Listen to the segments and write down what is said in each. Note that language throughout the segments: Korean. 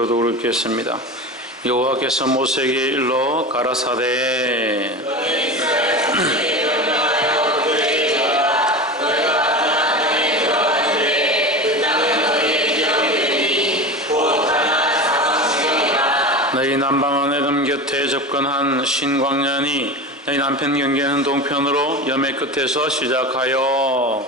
교독을 읽겠습니다. 여호와께서 모세에게 일러 가라사대 너희 남방은 에돔 곁에 접근한 신광야니 너희 남편 경계는 동편으로 여매 끝에서 시작하여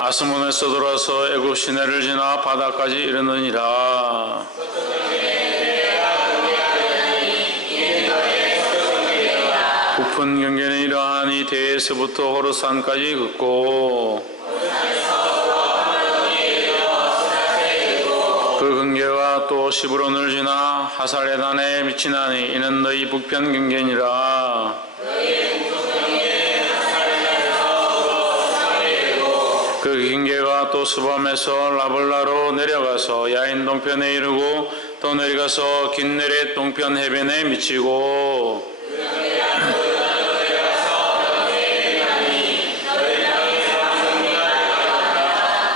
아스몬에서 돌아서 애굽 시내를 지나 바다까지 이르느니라. 북분 경계는 이러하니 대에서부터 호르산까지 긋고 그 경계가 또 시브론을 지나 하살레단에 미치나니 이는 너희 북편 경계니라. 그 경계가 또 스밤에서 라블라로 내려가서 야인 동편에 이르고 또 내려가서 긴네렛 동편 해변에 미치고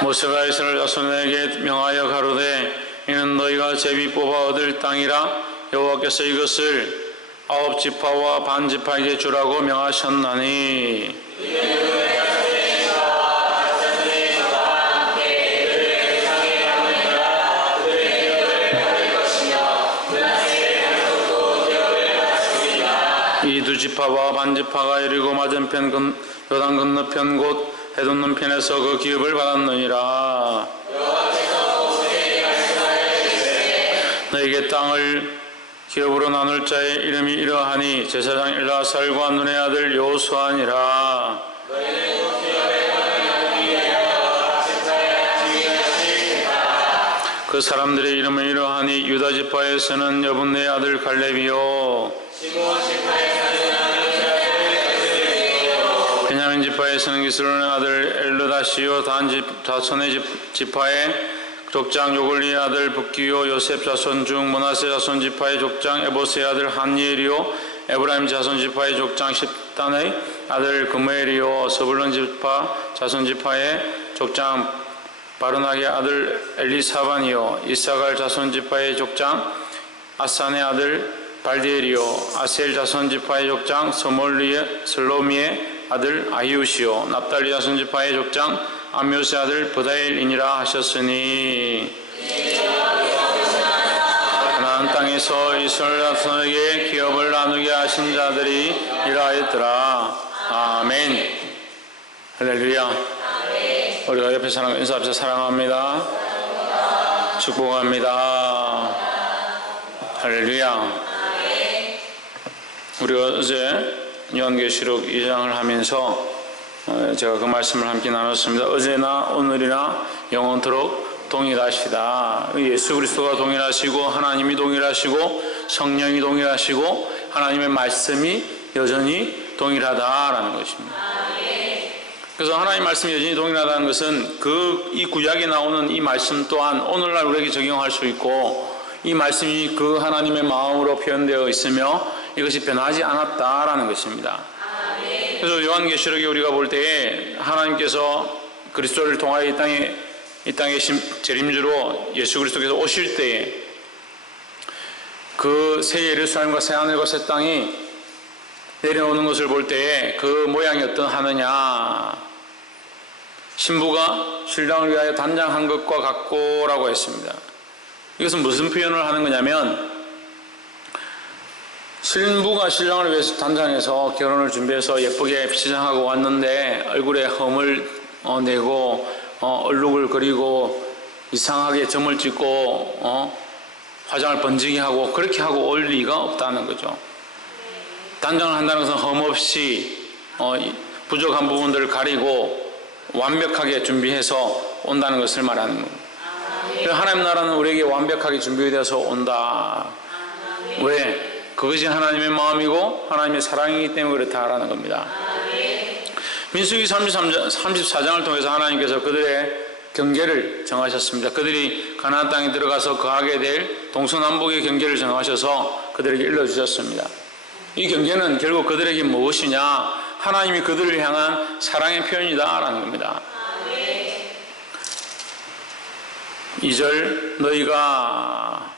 모세가 이스라엘 자손에게 명하여 가로되 이는 너희가 제비 뽑아 얻을 땅이라 여호와께서 이것을 9지파와 반지파에게 주라고 명하셨나니 이 두 지파와 반지파가 이르고 맞은편 요단 건너편 곧 해돋는 편에서 그 기업을 받았느니라. 너에게 땅을 기업으로 나눌 자의 이름이 이러하니 제사장 엘라살과 눈의 아들 여호수아니라. 그 사람들의 이름은 이러하니 유다 지파에서는 여분네 아들 갈렙이요 베냐민 지파에서는 기스론의 아들 엘르다시요 단 자손의 지파의 족장 요글리의 아들 북기요 요셉 자손 중 므낫세 자손 지파의 족장 에보스의 아들 한니엘이요 에브라임 자손 지파의 족장 십단의 아들 그무엘이요 서불론 지파 자손 지파의 족장 바르나의 아들 엘리사반이요 이사갈 자손 지파의 족장 아산의 아들 발디엘이요 아셀 자손 지파의 족장 슬로미의 아들 아히우시요 납달리 자손 지파의 족장 암묘스의 아들 브다엘이니라 하셨으니 가나안 땅에서 이스라엘 자손에게 기업을 나누게 하신 자들이 이러하였더라. 아멘. 할렐루야. 우리가 옆에 사람 인사합시다. 사랑합니다. 축복합니다. 할렐루야. 우리가 어제 요한계시록 2장을 하면서 제가 그 말씀을 함께 나눴습니다. 어제나 오늘이나 영원토록 동일하시다. 예수 그리스도가 동일하시고 하나님이 동일하시고 성령이 동일하시고 하나님의 말씀이 여전히 동일하다라는 것입니다. 그래서 하나님의 말씀이 여전히 동일하다는 것은 이 구약에 나오는 이 말씀 또한 오늘날 우리에게 적용할 수 있고 이 말씀이 그 하나님의 마음으로 표현되어 있으며 이것이 변하지 않았다라는 것입니다. 그래서 요한계시록에 우리가 볼 때에 하나님께서 그리스도를 통하여 이 땅에 재림주로 예수 그리스도께서 오실 때에 그 새 예루살렘과 새 하늘과 새 땅이 내려오는 것을 볼 때에 그 모양이 어떠하느냐, 신부가 신랑을 위하여 단장한 것과 같고라고 했습니다. 이것은 무슨 표현을 하는 거냐면 신부가 신랑을 위해서 단장해서 결혼을 준비해서 예쁘게 치장하고 왔는데 얼굴에 험을 내고 얼룩을 그리고 이상하게 점을 찍고 화장을 번지게 하고 그렇게 하고 올 리가 없다는 거죠. 단장을 한다는 것은 험없이 부족한 부분들을 가리고 완벽하게 준비해서 온다는 것을 말하는 겁니다. 하나님 나라는 우리에게 완벽하게 준비되어서 온다. 왜? 그것이 하나님의 마음이고 하나님의 사랑이기 때문에 그렇다라는 겁니다. 민수기 34장을 통해서 하나님께서 그들의 경계를 정하셨습니다. 그들이 가나안 땅에 들어가서 거하게 될 동서남북의 경계를 정하셔서 그들에게 일러주셨습니다. 이 경계는 결국 그들에게 무엇이냐? 하나님이 그들을 향한 사랑의 표현이다라는 겁니다. 2절 너희가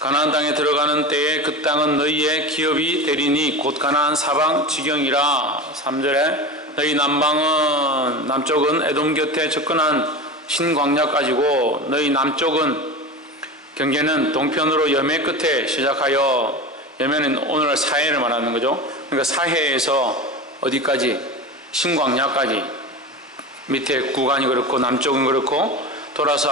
가나안 땅에 들어가는 때에 그 땅은 너희의 기업이 되리니 곧 가나안 사방 지경이라. 3절에 너희 남쪽은 에돔 곁에 접근한 신광야까지고 너희 남쪽은 경계는 동편으로 여매 끝에 시작하여, 여매는 오늘날 사해를 말하는 거죠. 그러니까 사해에서 어디까지? 신광야까지 밑에 구간이 그렇고 남쪽은 그렇고 돌아서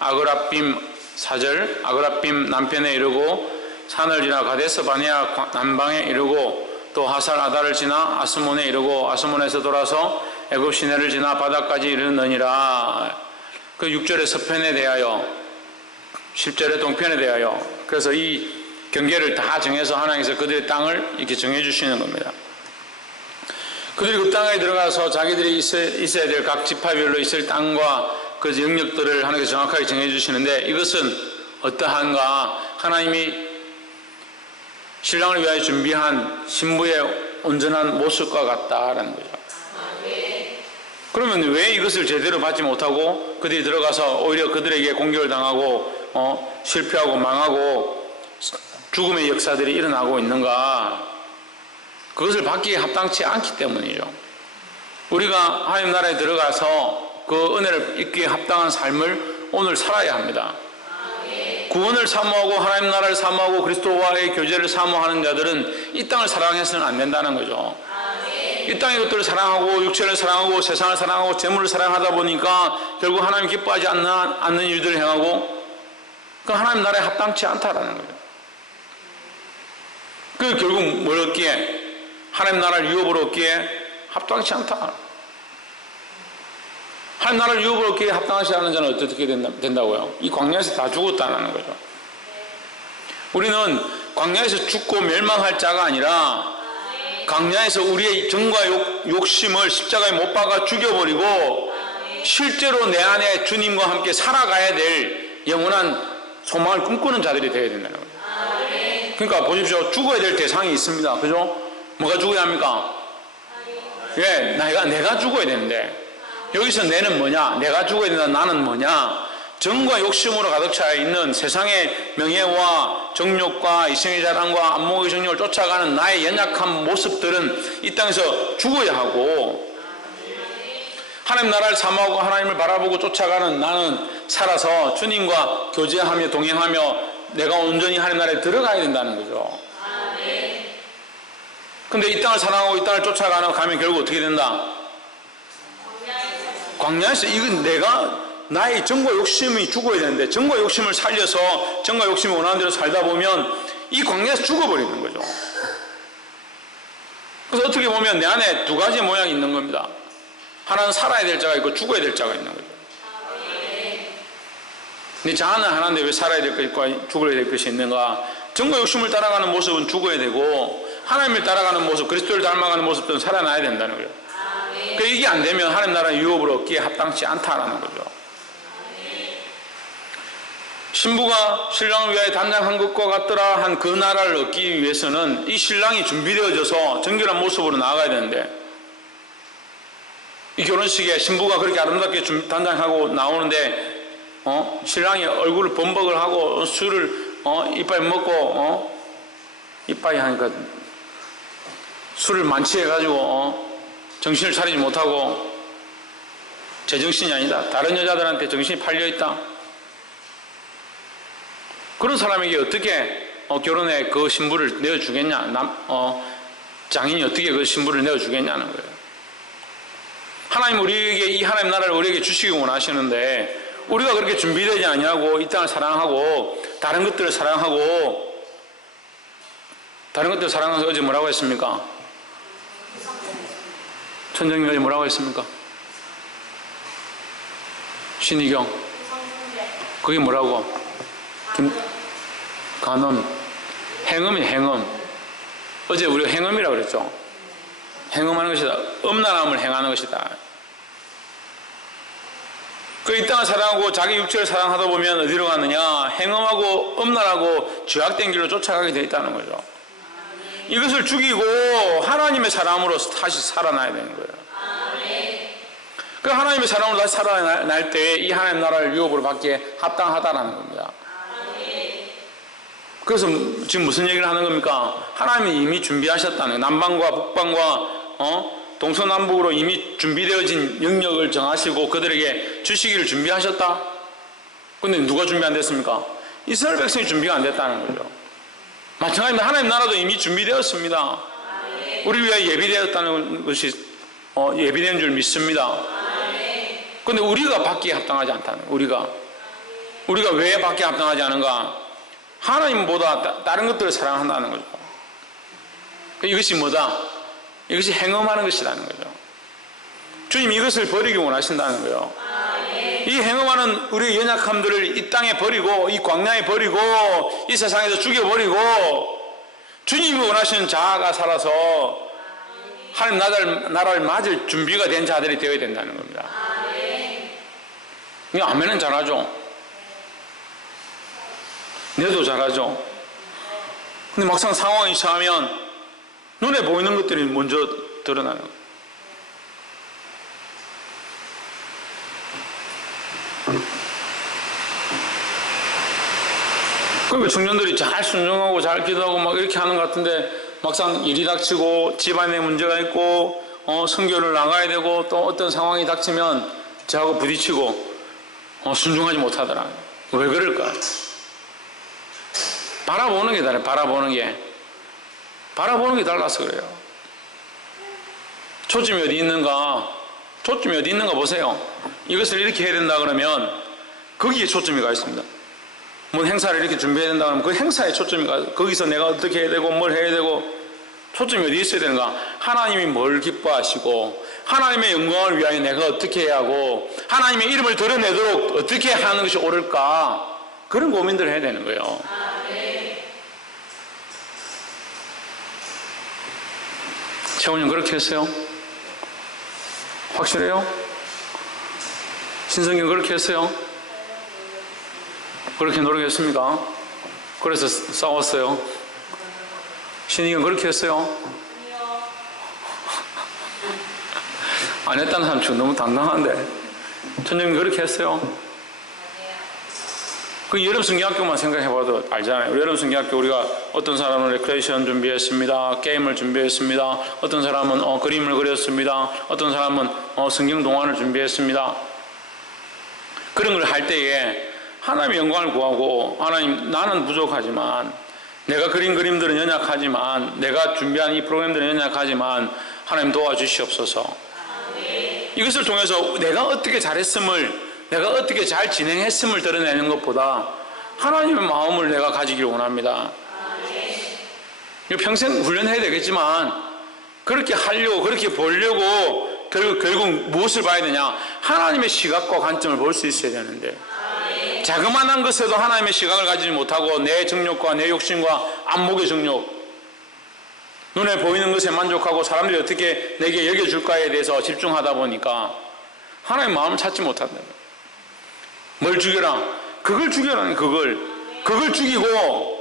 아그라빔 4절 아그라빔 남편에 이르고 산을 지나 가데스 바네아 남방에 이르고 또 하살 아달을 지나 아스몬에 이르고 아스몬에서 돌아서 애굽 시내를 지나 바다까지 이르느니라. 그 6절의 서편에 대하여 10절의 동편에 대하여, 그래서 이 경계를 다 정해서 하나님께서 그들의 땅을 이렇게 정해주시는 겁니다. 그들이 그 땅에 들어가서 자기들이 있어야 될 각 지파별로 있을 땅과 그 영역들을 하나님께서 정확하게 정해주시는데, 이것은 어떠한가? 하나님이 신랑을 위하여 준비한 신부의 온전한 모습과 같다라는 거죠. 그러면 왜 이것을 제대로 받지 못하고 그들이 들어가서 오히려 그들에게 공격을 당하고 실패하고 망하고 죽음의 역사들이 일어나고 있는가? 그것을 받기에 합당치 않기 때문이죠. 우리가 하나님 나라에 들어가서 그 은혜를 입기에 합당한 삶을 오늘 살아야 합니다. 구원을 사모하고 하나님 나라를 사모하고 그리스도와의 교제를 사모하는 자들은 이 땅을 사랑해서는 안 된다는 거죠. 이 땅의 것들을 사랑하고 육체를 사랑하고 세상을 사랑하고 재물을 사랑하다 보니까 결국 하나님 기뻐하지 않는 일들을 행하고 그 하나님 나라에 합당치 않다라는 거죠. 그 결국 뭘 얻기에? 하나님 나라를 유업으로 얻기에 합당치 않다. 하나님 나라를 유업으로 얻기에 합당하지 않은 자는 어떻게 된다고요? 이 광야에서 다 죽었다는 거죠. 우리는 광야에서 죽고 멸망할 자가 아니라 광야에서 우리의 정과 욕심을 십자가에 못 박아 죽여버리고 실제로 내 안에 주님과 함께 살아가야 될 영원한 소망을 꿈꾸는 자들이 되어야 된다는 거예요. 그러니까 보십시오. 죽어야 될 대상이 있습니다. 그죠? 뭐가 죽어야 합니까? 예, 내가 죽어야 되는데 여기서 내는 뭐냐? 내가 죽어야 된다. 나는 뭐냐? 정과 욕심으로 가득 차 있는 세상의 명예와 정욕과 이성의 자랑과 안목의 정욕을 쫓아가는 나의 연약한 모습들은 이 땅에서 죽어야 하고, 하나님 나라를 사모하고 하나님을 바라보고 쫓아가는 나는 살아서 주님과 교제하며 동행하며 내가 온전히 하나님 나라에 들어가야 된다는 거죠. 근데 이 땅을 사랑하고 이 땅을 쫓아가면 결국 어떻게 된다? 광야에서 이건 나의 정과 욕심이 죽어야 되는데 정과 욕심을 살려서 정과 욕심이 원하는 대로 살다 보면 이 광야에서 죽어버리는 거죠. 그래서 어떻게 보면 내 안에 두 가지 모양이 있는 겁니다. 하나는 살아야 될 자가 있고 죽어야 될 자가 있는 거죠. 근데 자아는 하나인데 왜 살아야 될 것과 죽어야 될 것이 있는가? 정과 욕심을 따라가는 모습은 죽어야 되고 하나님을 따라가는 모습, 그리스도를 닮아가는 모습들은 살아나야 된다는 거예요. 그러니까 이게 안 되면 하나님 나라의 유업을 얻기에 합당치 않다라는 거죠. 신부가 신랑을 위하여 단장한 것과 같더라 한 그 나라를 얻기 위해서는 이 신랑이 준비되어져서 정결한 모습으로 나아가야 되는데, 이 결혼식에 신부가 그렇게 아름답게 단장하고 나오는데 신랑이 얼굴을 범벅을 하고 술을 이빨 먹고 이빨이 하니까 술을 만취해가지고 정신을 차리지 못하고 제정신이 아니다. 다른 여자들한테 정신이 팔려있다. 그런 사람에게 어떻게 결혼에 그 신부를 내어주겠냐? 장인이 어떻게 그 신부를 내어주겠냐는 거예요. 하나님 우리에게 이 하나님 나라를 우리에게 주시기 원하시는데 우리가 그렇게 준비되지 않냐고 이 땅을 사랑하고 다른 것들을 사랑하고 어제 뭐라고 했습니까? 천정이 어제 뭐라고 했습니까? 신희경 그게 뭐라고? 간음, 행음이 행음. 어제 우리가 행음이라고 그랬죠. 행음하는 것이다. 음란함을 행하는 것이다. 그 이 땅을 사랑하고 자기 육체를 사랑하다 보면 어디로 가느냐? 행음하고 음란하고 죄악된 길로 쫓아가게 되어 있다는 거죠. 이것을 죽이고 하나님의 사람으로 다시 살아나야 되는 거예요. 그 하나님의 사람으로 다시 살아날 때 이 하나님 나라를 유업으로 받기에 합당하다라는 겁니다. 그래서 지금 무슨 얘기를 하는 겁니까? 하나님이 이미 준비하셨다는 거예요. 남방과 북방과 동서남북으로 이미 준비되어진 영역을 정하시고 그들에게 주시기를 준비하셨다. 근데 누가 준비 안 됐습니까? 이스라엘 백성이 준비가 안 됐다는 거죠. 마찬가지로 하나님 나라도 이미 준비되었습니다. 우리 위하여 예비되었다는 것이 예비된 줄 믿습니다. 근데 우리가 받기에 합당하지 않다는 거예요. 우리가 왜 받기에 합당하지 않은가? 하나님보다 다른 것들을 사랑한다는 거죠. 이것이 뭐다? 이것이 행음하는 것이라는 거죠. 주님 이것을 버리기 원하신다는 거예요. 이 행음하는 우리의 연약함들을 이 땅에 버리고 이 광야에 버리고 이 세상에서 죽여버리고 주님이 원하시는 자아가 살아서 하나님 나라를 맞을 준비가 된 자들이 되어야 된다는 겁니다. 이 아멘은 잘하죠. 내도 잘하죠. 근데 막상 상황이 처하면 눈에 보이는 것들이 먼저 드러나는 거예요. 그러니까 청년들이 잘 순종하고 잘 기도하고 막 이렇게 하는 것 같은데 막상 일이 닥치고 집안에 문제가 있고 선교를 나가야 되고 또 어떤 상황이 닥치면 저하고 부딪히고 순종하지 못하더라. 왜 그럴까? 바라보는 게 달라요. 바라보는 게 달라서 그래요. 초점이 어디 있는가 보세요. 이것을 이렇게 해야 된다 그러면 거기에 초점이 가 있습니다. 뭐 행사를 이렇게 준비해야 된다 그러면 그 행사에 초점이 가 있어요. 거기서 내가 어떻게 해야 되고 뭘 해야 되고 초점이 어디 있어야 되는가? 하나님이 뭘 기뻐하시고 하나님의 영광을 위하여 내가 어떻게 해야 하고 하나님의 이름을 드러내도록 어떻게 하는 것이 옳을까? 그런 고민들을 해야 되는 거예요. 최원님 그렇게 했어요? 확실해요? 신성경 그렇게 했어요? 그렇게 노력했습니까? 그래서 싸웠어요? 신이경 그렇게 했어요? 안 했다는 사람 지금 너무 당당한데 천정님 그렇게 했어요? 그 여름 성경학교만 생각해봐도 알잖아요. 여름 성경학교 우리가 어떤 사람은 레크레이션 준비했습니다. 게임을 준비했습니다. 어떤 사람은 그림을 그렸습니다. 어떤 사람은 성경 동화를 준비했습니다. 그런 걸 할 때에 하나님의 영광을 구하고 하나님 나는 부족하지만 내가 그린 그림들은 연약하지만 내가 준비한 이 프로그램들은 연약하지만 하나님 도와주시옵소서. 이것을 통해서 내가 어떻게 잘했음을 내가 어떻게 잘 진행했음을 드러내는 것보다 하나님의 마음을 내가 가지길 원합니다. 평생 훈련해야 되겠지만 그렇게 하려고 그렇게 보려고 결국 무엇을 봐야 되냐? 하나님의 시각과 관점을 볼 수 있어야 되는데 자그마한 것에도 하나님의 시각을 가지지 못하고 내 정욕과 내 욕심과 안목의 정욕 눈에 보이는 것에 만족하고 사람들이 어떻게 내게 여겨줄까에 대해서 집중하다 보니까 하나님의 마음을 찾지 못한다. 뭘 죽여라? 그걸 죽여라니 그걸 죽이고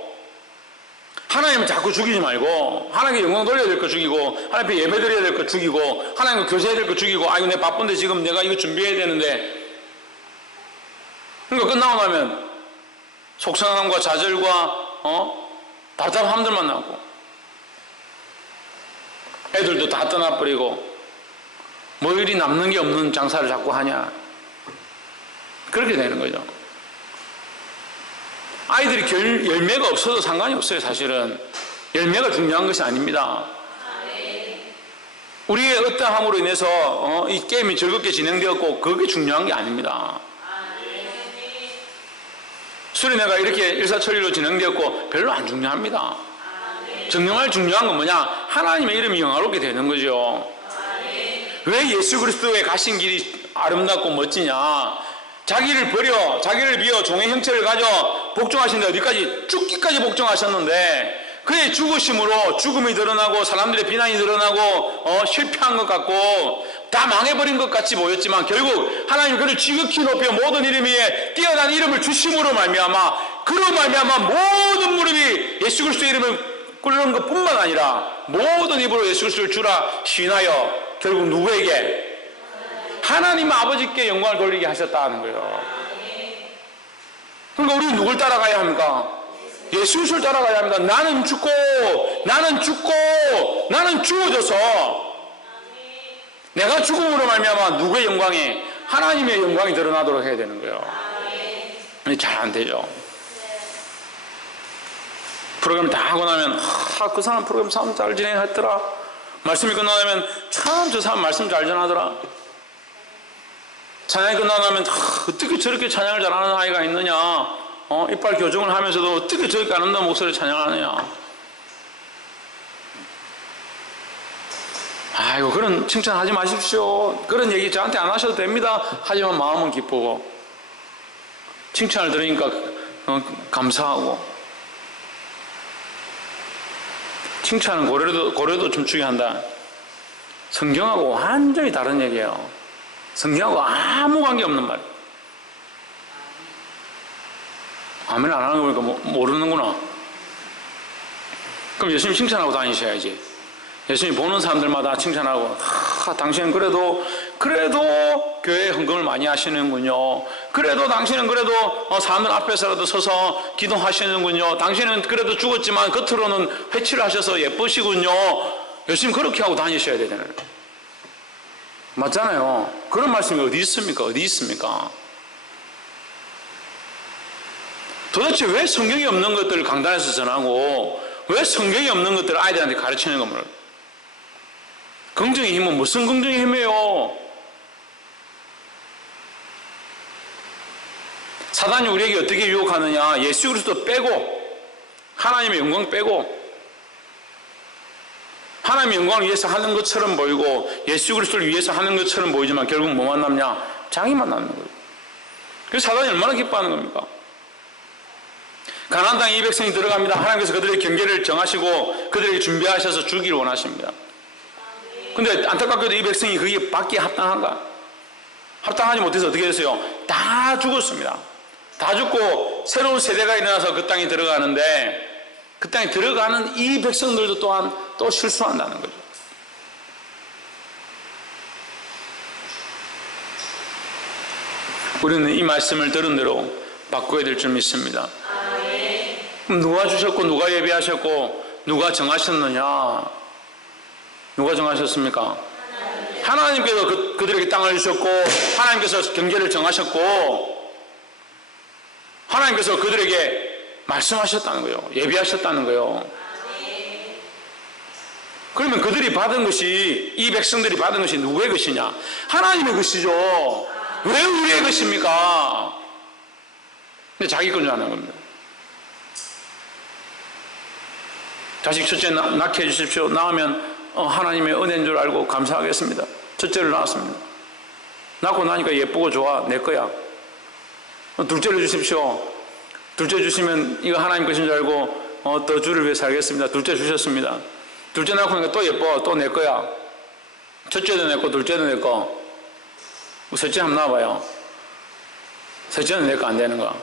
하나님을 자꾸 죽이지 말고 하나님께 영광 돌려야 될 거 죽이고 하나님께 예배 드려야 될 거 죽이고 하나님과 교제해야 될 거 죽이고 이거 내가 바쁜데 지금 내가 이거 준비해야 되는데 그러니까 끝나고 나면 속상함과 좌절과 답답함들만 나고 애들도 다 떠나버리고 뭐 일이 남는 게 없는 장사를 자꾸 하냐 그렇게 되는 거죠. 아이들이 열매가 없어도 상관이 없어요. 사실은 열매가 중요한 것이 아닙니다. 우리의 어떠함으로 인해서 이 게임이 즐겁게 진행되었고 그게 중요한 게 아닙니다. 수련회가 이렇게 일사천리로 진행되었고 별로 안 중요합니다. 정말 중요한 건 뭐냐? 하나님의 이름이 영화롭게 되는 거죠. 왜 예수 그리스도의 가신 길이 아름답고 멋지냐? 자기를 버려 자기를 비워 종의 형체를 가져 복종하시는데 어디까지? 죽기까지 복종하셨는데 그의 죽으심으로 죽음이 드러나고 사람들의 비난이 드러나고 실패한 것 같고 다 망해버린 것 같이 보였지만 결국 하나님 그를 지극히 높여 모든 이름 위에 뛰어난 이름을 주심으로 말미암아 그로 말미암아 모든 무릎이 예수 그리스도의 이름을 끓는 것뿐만 아니라 모든 입으로 예수 그리스도를 주라 시인하여 결국 누구에게? 하나님 아버지께 영광을 돌리게 하셨다는 거예요. 그러니까 우리는 누굴 따라가야 합니까? 예수 그리스도를 따라가야 합니다. 나는 죽고 나는 죽어져서 내가 죽음으로 말미암아 누구의 영광이? 하나님의 영광이 드러나도록 해야 되는 거예요. 잘 안 되죠. 프로그램 다 하고 나면 그 사람 프로그램 참 잘 진행했더라. 말씀이 끝나면 참 저 사람 말씀 잘 전하더라. 찬양이 끝나면 어떻게 저렇게 찬양을 잘하는 아이가 있느냐. 이빨 교정을 하면서도 어떻게 저렇게 아름다운 목소리를 찬양하느냐. 아이고 그런 칭찬하지 마십시오. 그런 얘기 저한테 안 하셔도 됩니다. 하지만 마음은 기쁘고 칭찬을 들으니까 감사하고. 칭찬은 고래도 춤추게 한다. 성경하고 완전히 다른 얘기예요. 성경하고 아무 관계없는 말. 아멘 안 하는 거 보니까 모르는구나. 그럼 예수님 칭찬하고 다니셔야지. 예수님 보는 사람들마다 칭찬하고 당신은 그래도 교회에 헌금을 많이 하시는군요. 그래도 당신은 그래도 사람들 앞에서라도 서서 기도하시는군요. 당신은 그래도 죽었지만 겉으로는 회치를 하셔서 예쁘시군요. 예수님 그렇게 하고 다니셔야 되잖아요. 맞잖아요. 그런 말씀이 어디 있습니까? 어디 있습니까? 도대체 왜 성경이 없는 것들을 강단에서 전하고 왜 성경이 없는 것들을 아이들한테 가르치는 겁니까? 긍정의 힘은 무슨 긍정의 힘이에요? 사단이 우리에게 어떻게 유혹하느냐? 예수 그리스도 빼고 하나님의 영광 빼고 하나님의 영광을 위해서 하는 것처럼 보이고 예수 그리스도를 위해서 하는 것처럼 보이지만 결국 뭐만 남냐? 자기만 남는 거예요. 그래서 사단이 얼마나 기뻐하는 겁니까? 가나안 땅에 이 백성이 들어갑니다. 하나님께서 그들의 경계를 정하시고 그들에게 준비하셔서 주기를 원하십니다. 근데 안타깝게도 이 백성이 거기에 받기에 합당한가? 합당하지 못해서 어떻게 됐어요? 다 죽었습니다. 다 죽고 새로운 세대가 일어나서 그 땅에 들어가는데 그 땅에 들어가는 이 백성들도 또한 또 실수한다는 거죠. 우리는 이 말씀을 들은 대로 바꿔야 될 줄 믿습니다. 그럼 누가 주셨고 누가 예비하셨고 누가 정하셨느냐? 누가 정하셨습니까? 하나님께서 그들에게 땅을 주셨고 하나님께서 경계를 정하셨고 하나님께서 그들에게 말씀하셨다는 거예요. 예비하셨다는 거예요. 그러면 그들이 받은 것이 이 백성들이 받은 것이 누구의 것이냐? 하나님의 것이죠. 왜 우리의 것입니까? 근데 자기 건 줄 아는 겁니다. 자식 첫째 낳게 해주십시오. 낳으면 하나님의 은혜인 줄 알고 감사하겠습니다. 첫째를 낳았습니다. 낳고 나니까 예쁘고 좋아. 내 거야. 둘째를 주십시오. 둘째 주시면 이거 하나님 것인 줄 알고 더 주를 위해 살겠습니다. 둘째 주셨습니다. 둘째 낳고 나니까 또 예뻐. 또 내 거야. 첫째도 내 거, 둘째도 내 거. 셋째 한번 낳아봐요. 셋째는 내 거 안 되는 거야.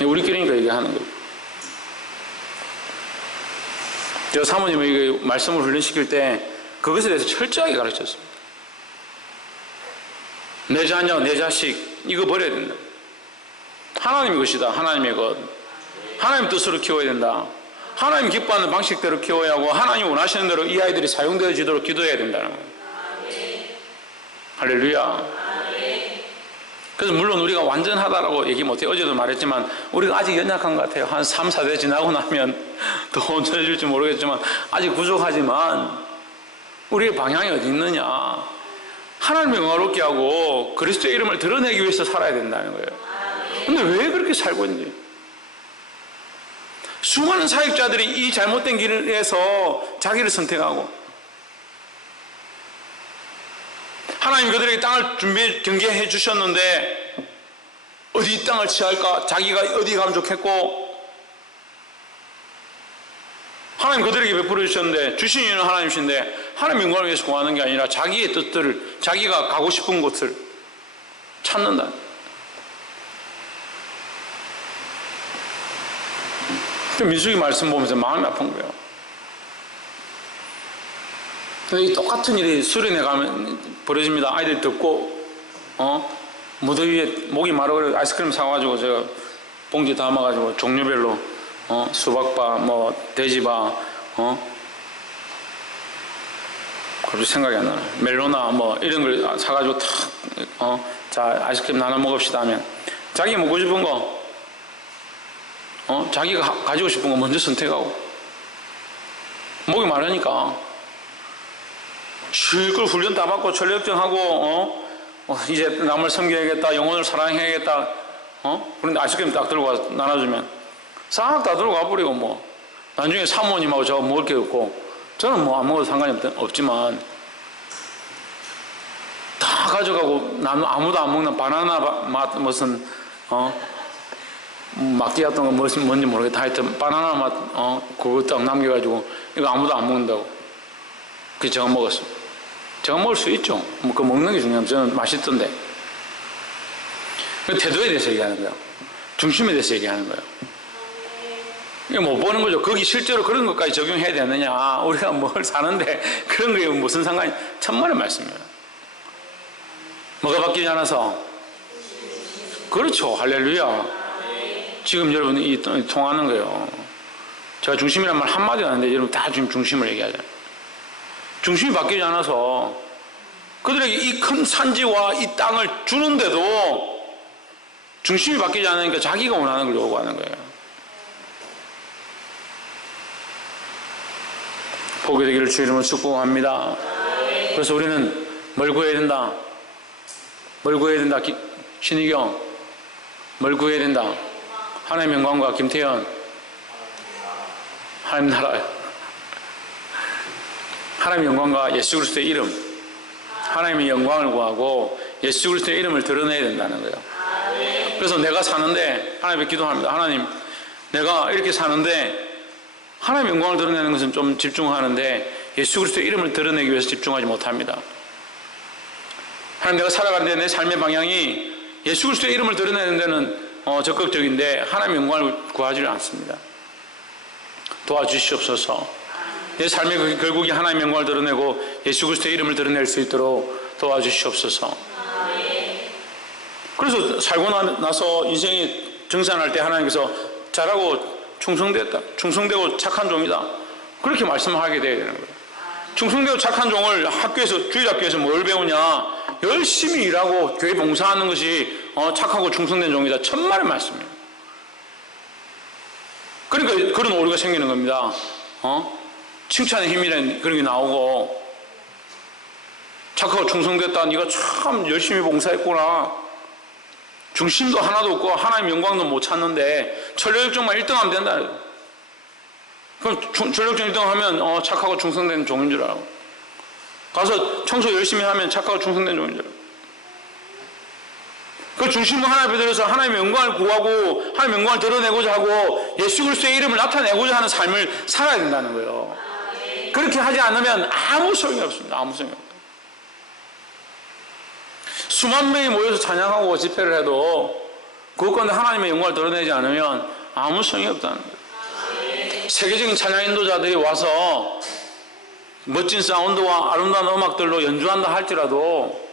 우리끼리니까 얘기하는 거예요. 저 사모님이 말씀을 훈련시킬 때 그것에 대해서 철저하게 가르쳤습니다. 내 자녀, 내 자식 이거 버려야 된다. 하나님의 것이다. 하나님의 것. 하나님 뜻으로 키워야 된다. 하나님 기뻐하는 방식대로 키워야 하고 하나님 원하시는 대로 이 아이들이 사용되어지도록 기도해야 된다는 거예요. 할렐루야. 그래서 물론 우리가 완전하다라고 얘기 못해요. 어제도 말했지만 우리가 아직 연약한 것 같아요. 한 3, 4대 지나고 나면 더 온전해질지 모르겠지만 아직 부족하지만 우리의 방향이 어디 있느냐. 하나님의 영화롭게 하고 그리스도의 이름을 드러내기 위해서 살아야 된다는 거예요. 근데 왜 그렇게 살고 있는지. 수많은 사역자들이 이 잘못된 길에서 자기를 선택하고 하나님 그들에게 땅을 경계해 주셨는데 어디 땅을 취할까? 자기가 어디 가면 좋겠고 하나님 그들에게 베풀어 주셨는데 주신 이는 하나님이신데 하나님 영광을 위해서 구하는 게 아니라 자기의 뜻들을 자기가 가고 싶은 곳을 찾는다. 민수기 말씀 보면서 마음이 아픈 거예요. 근데 이 똑같은 일이 수련회 가면 벌어집니다. 아이들 듣고, 무더위에 목이 마르고 아이스크림 사가지고 제가 봉지 담아가지고 종류별로, 수박바, 뭐, 돼지바, 그래도 생각이 안 나요. 멜로나 뭐, 이런 걸 사가지고 탁, 자, 아이스크림 나눠 먹읍시다 하면, 자기 먹고 싶은 거, 자기가 가지고 싶은 거 먼저 선택하고, 목이 마르니까, 실컷 훈련 다 받고, 전력증하고, 이제 남을 섬겨야겠다, 영혼을 사랑해야겠다, 그런데 아이스크림 딱 들고 와서 나눠주면, 싹 다 들고 가버리고, 뭐, 나중에 사모님하고 저 먹을 게 없고, 저는 뭐 안 먹어도 상관이 없지만, 다 가져가고, 아무도 안 먹는 바나나 맛, 무슨, 마끼아토 거 뭔지 모르겠다. 하여튼, 바나나 맛, 그거 딱 남겨가지고, 이거 아무도 안 먹는다고. 그래서 제가 먹었어요. 제가 먹을 수 있죠. 뭐, 그 먹는 게 중요하면 저는 맛있던데. 그 태도에 대해서 얘기하는 거예요. 중심에 대해서 얘기하는 거예요. 이거 못 보는 거죠. 거기 실제로 그런 것까지 적용해야 되느냐. 우리가 뭘 사는데 그런 거에 무슨 상관이, 천만의 말씀이에요. 뭐가 바뀌지 않아서? 그렇죠. 할렐루야. 지금 여러분이 통하는 거예요. 제가 중심이란 말 한마디도 안 하는데 여러분 다 지금 중심을 얘기하잖아요. 중심이 바뀌지 않아서 그들에게 이 큰 산지와 이 땅을 주는데도 중심이 바뀌지 않으니까 자기가 원하는 걸 요구하는 거예요. 복이 되기를 주 이름으로 축복합니다. 그래서 우리는 뭘 구해야 된다? 뭘 구해야 된다? 신희경 뭘 구해야 된다? 하나님의 영광과 김태현 하나님 나라, 하나님의 영광과 예수 그리스도의 이름, 하나님의 영광을 구하고 예수 그리스도의 이름을 드러내야 된다는 거예요. 그래서 내가 사는데 하나님께 기도합니다. 하나님, 내가 이렇게 사는데 하나님의 영광을 드러내는 것은 좀 집중하는데 예수 그리스도의 이름을 드러내기 위해서 집중하지 못합니다. 하나님, 내가 살아가는데 내 삶의 방향이 예수 그리스도의 이름을 드러내는 데는 적극적인데 하나님의 영광을 구하지 않습니다. 도와주시옵소서. 내 삶의 결국이 하나님의 영광을 드러내고 예수 그리스도의 이름을 드러낼 수 있도록 도와주시옵소서. 그래서 살고 나서 인생이 정산할 때 하나님께서 잘하고 충성되고 착한 종이다. 그렇게 말씀하게 돼야 되는 거예요. 충성되고 착한 종을 학교에서, 주일학교에서 뭘 배우냐? 열심히 일하고 교회 봉사하는 것이 착하고 충성된 종이다. 천만의 말씀이에요. 그러니까 그런 오류가 생기는 겁니다. 칭찬의 힘이라는 그런 게 나오고, 착하고 충성됐다. 네가 참 열심히 봉사했구나. 중심도 하나도 없고 하나님 영광도 못 찾는데 전력증만 1등하면 된다. 그럼 전력증 1등하면 착하고 충성된 종인 줄 알고, 가서 청소 열심히 하면 착하고 충성된 종인 줄 알고, 그 중심을 하나 앞에 들여서 하나님의 영광을 구하고 하나님의 영광을 드러내고자 하고 예수 그리스도의 이름을 나타내고자 하는 삶을 살아야 된다는 거예요. 그렇게 하지 않으면 아무 소용이 없습니다. 아무 소용이 없습니다. 수만 명이 모여서 찬양하고 집회를 해도 그것 가운데 하나님의 영광을 드러내지 않으면 아무 소용이 없다는 거예요. 세계적인 찬양 인도자들이 와서 멋진 사운드와 아름다운 음악들로 연주한다 할지라도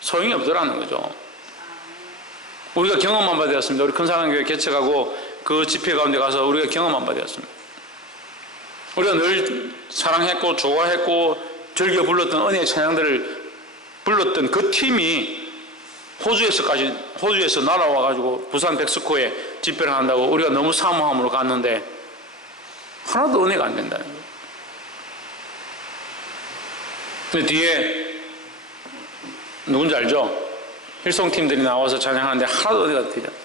소용이 없더라는 거죠. 우리가 경험만 받았습니다. 우리 큰사랑교회 개척하고 그 집회 가운데 가서 우리가 경험만 받았습니다. 우리가 늘 사랑했고 좋아했고 즐겨 불렀던 은혜의 찬양들을 불렀던 그 팀이 호주에서 날아와가지고 부산 백스코에 집회를 한다고 우리가 너무 사모함으로 갔는데 하나도 은혜가 안 된다는 거예요. 근데 뒤에 누군지 알죠? 일송팀들이 나와서 찬양하는데 하나도 은혜가 되지 않아요.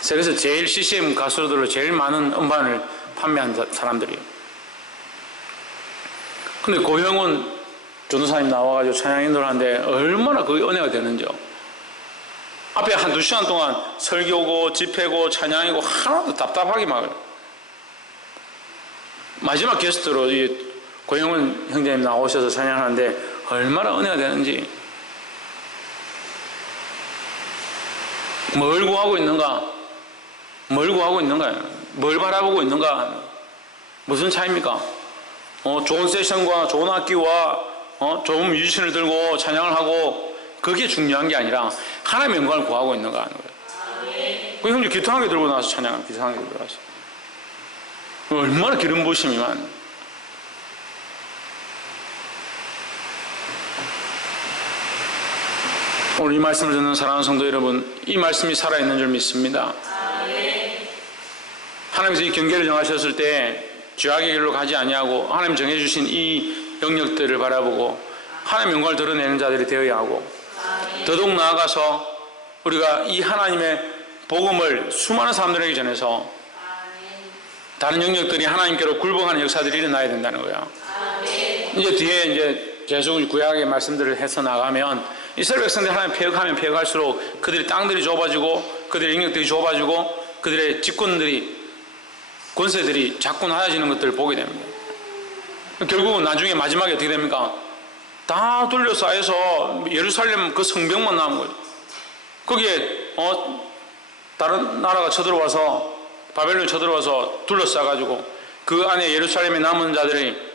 세계에서 제일 CCM 가수들로 제일 많은 음반을 판매한 사람들이에요. 근데 고영은 전도사님 나와가지고 찬양 인도를 하는데 얼마나 그게 은혜가 되는지요. 앞에 한 2시간 동안 설교고 집회고 찬양이고 하나도 답답하게 막아요. 마지막 게스트로 이 고영은 형제님 나오셔서 찬양하는데 얼마나 은혜가 되는지. 뭘 구하고 있는가? 뭘 구하고 있는가요? 뭘 바라보고 있는가? 무슨 차이입니까? 좋은 세션과 좋은 악기와 좋은 뮤지션을 들고 찬양을 하고 그게 중요한 게 아니라 하나님의 영광을 구하고 있는가 하는 거예요. 그 형제 기특하게 들고 나와서 찬양하는 기특하게 들고 나와서 얼마나 기름 부으심이만. 오늘 이 말씀을 듣는 사랑하는 성도 여러분, 이 말씀이 살아있는 줄 믿습니다. 하나님께서 이 경계를 정하셨을 때 죄악의 길로 가지 아니하고 하나님 정해주신 이 영역들을 바라보고 하나님의 영광을 드러내는 자들이 되어야 하고, 더더욱 나아가서 우리가 이 하나님의 복음을 수많은 사람들에게 전해서 다른 영역들이 하나님께로 굴복하는 역사들이 일어나야 된다는 거예요. 이제 뒤에 이제 계속 구약의 말씀들을 해서 나가면 이스라엘 백성들이 하나님 폐역하면 폐역할수록 그들의 땅들이 좁아지고 그들의 영역들이 좁아지고 그들의 집권들이 권세들이 자꾸 낮아지는 것들을 보게 됩니다. 결국은 나중에 마지막에 어떻게 됩니까? 다 둘러싸여서 예루살렘 그 성벽만 남은 거죠. 거기에 다른 나라가 쳐들어와서 바벨론이 쳐들어와서 둘러싸가지고 그 안에 예루살렘에 남은 자들이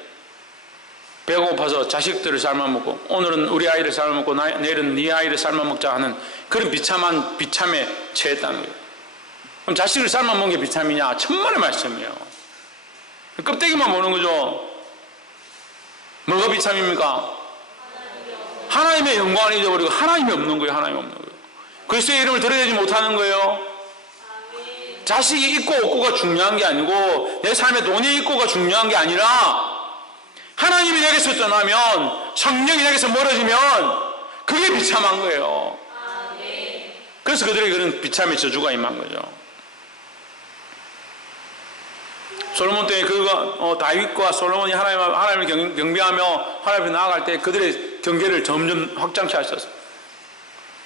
배고파서 자식들을 삶아먹고, 오늘은 우리 아이를 삶아먹고 내일은 네 아이를 삶아먹자 하는 그런 비참에 처했다는 거예요. 그럼 자식을 삶아먹는 게 비참이냐? 천만의 말씀이에요. 껍데기만 보는 거죠. 뭐가 비참입니까? 하나님의 영광을 잊어버리고 하나님이 없는 거예요. 하나님이 없는 거예요. 그리스도의 이름을 드러내지 못하는 거예요. 자식이 있고 없고가 중요한 게 아니고 내 삶의 돈이 있고가 중요한 게 아니라 하나님이 내게서 떠나면, 성령이 내게서 멀어지면 그게 비참한 거예요. 그래서 그들에게 그런 비참의 저주가 임한 거죠. 솔로몬 때 다윗과 솔로몬이 하나님을 경배하며 하나님 앞에 나아갈 때 그들의 경계를 점점 확장케 하셨어요.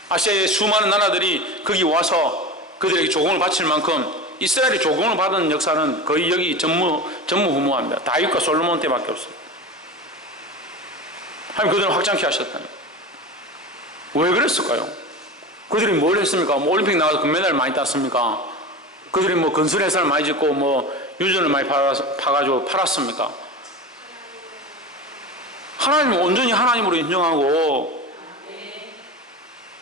아시아의 수많은 나라들이 거기 와서 그들에게 조공을 바칠 만큼 이스라엘이 조공을 받은 역사는 거의 여기 전무후무합니다. 다윗과 솔로몬 때밖에 없어요. 하나님 그들을 확장케 하셨다는 거예요. 왜 그랬을까요? 그들이 뭘 했습니까? 올림픽 나가서 금메달을 많이 땄습니까? 그들이 건설회사를 많이 짓고 유전을 많이 파가지고 팔았습니까? 하나님을 온전히 하나님으로 인정하고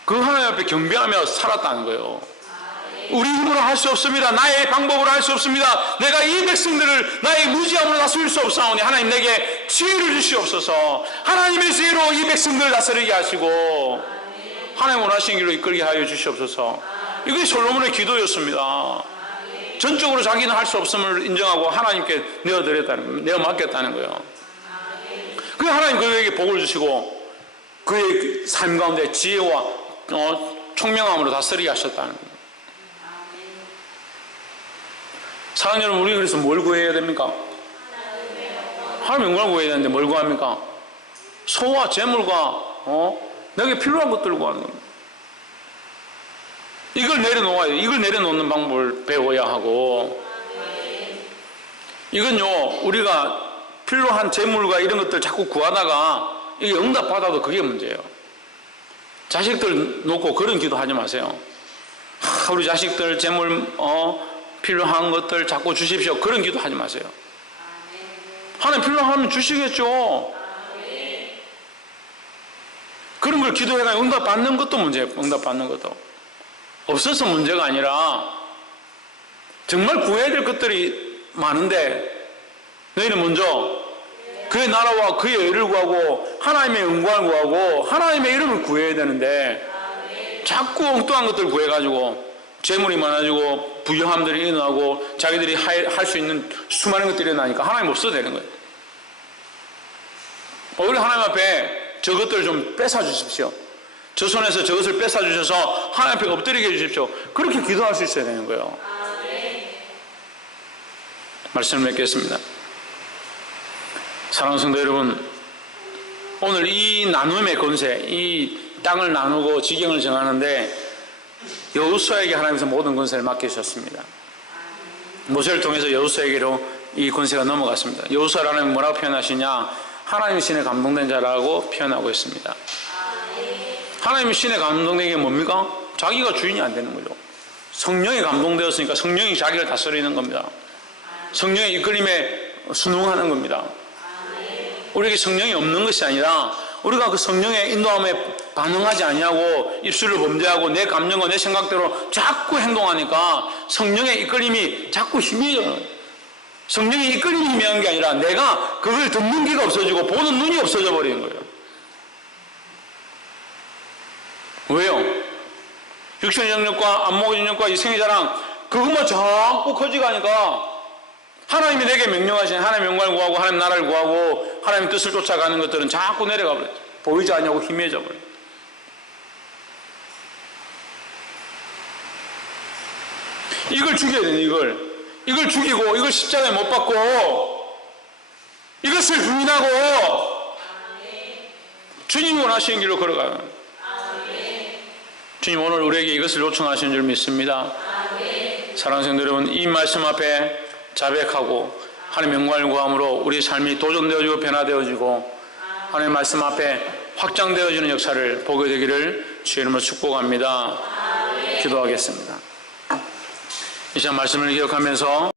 그 하나님 앞에 경배하며 살았다는 거예요. 우리 힘으로 할 수 없습니다. 나의 방법으로 할 수 없습니다. 내가 이 백성들을 나의 무지함으로 다스릴 수 없사오니 하나님 내게 지혜를 주시옵소서. 하나님의 지혜로 이 백성들을 다스리게 하시고 하나님 원하시는 길로 이끌게 하여 주시옵소서. 이게 솔로몬의 기도였습니다. 전적으로 자기는 할 수 없음을 인정하고 하나님께 내어 맡겼다는 거예요. 그 하나님 그에게 복을 주시고 그의 삶 가운데 지혜와 총명함으로 다스리게 하셨다는 거예요. 사랑하는 여러분, 우리 그래서 뭘 구해야 됩니까? 하나님의 영광을 구해야 되는데 뭘 구합니까? 소와 재물과 내게 필요한 것들을 구하는 겁니다. 이걸 내려놓아야 돼요. 이걸 내려놓는 방법을 배워야 하고, 이건요 우리가 필요한 재물과 이런 것들 자꾸 구하다가 이게 응답받아도 그게 문제예요. 자식들 놓고 그런 기도 하지 마세요. 우리 자식들 재물 필요한 것들 자꾸 주십시오. 그런 기도 하지 마세요. 하나님 필요하면 주시겠죠. 그런 걸 기도해가 응답받는 것도 문제예요. 응답받는 것도. 없어서 문제가 아니라 정말 구해야 될 것들이 많은데 너희는 먼저 그의 나라와 그의 의를 구하고 하나님의 영광을 구하고 하나님의 이름을 구해야 되는데 자꾸 엉뚱한 것들 구해가지고 재물이 많아지고 부유함들이 일어나고 자기들이 할 수 있는 수많은 것들이 일어나니까 하나님 없어도 되는 거예요. 오히려 하나님 앞에 저것들을 좀 뺏어 주십시오. 저 손에서 저것을 뺏어 주셔서 하나님 앞에 엎드리게 해주십시오. 그렇게 기도할 수 있어야 되는 거예요. 말씀을 맺겠습니다. 사랑하는 성도 여러분, 오늘 이 나눔의 권세, 이 땅을 나누고 지경을 정하는데 여호수아에게 하나님께서 모든 권세를 맡기셨습니다. 모세를 통해서 여호수아에게로 이 권세가 넘어갔습니다. 여호수아를 하나님 뭐라고 표현하시냐? 하나님 신에 감동된 자라고 표현하고 있습니다. 하나님 신에 감동된 게 뭡니까? 자기가 주인이 안 되는 거죠. 성령이 감동되었으니까 성령이 자기를 다스리는 겁니다. 성령의 이끌림에 순응하는 겁니다. 우리에게 성령이 없는 것이 아니라 우리가 그 성령의 인도함에 반응하지 아니하고 입술을 범죄하고 내 감정과 내 생각대로 자꾸 행동하니까 성령의 이끌림이 자꾸 희미해져요. 성령의 이끌림이 희미한 게 아니라 내가 그걸 듣는 귀가 없어지고 보는 눈이 없어져 버리는 거예요. 왜요? 육신의 정력과 안목의 정력과 이생의 자랑 그것만 자꾸 커지가니까 하나님이 내게 명령하신 하나님의 영광을 구하고 하나님 나라를 구하고 하나님의 뜻을 쫓아가는 것들은 자꾸 내려가 버려요. 보이지 않냐고 희미해져 버려요. 이걸 죽여야 돼요. 이걸 죽이고 이걸 십자가에 못 박고 이것을 부인하고 주님이 원하시는 길로 걸어가요. 주님 오늘 우리에게 이것을 요청하시는 줄 믿습니다. 사랑하는 성도 여러분, 이 말씀 앞에 자백하고 하나님의 영광을 구함으로 우리 삶이 도전되어지고 변화되어지고 하나님의 말씀 앞에 확장되어지는 역사를 보게 되기를 주의 이름으로 축복합니다. 기도하겠습니다. 이 시간 말씀을 기억하면서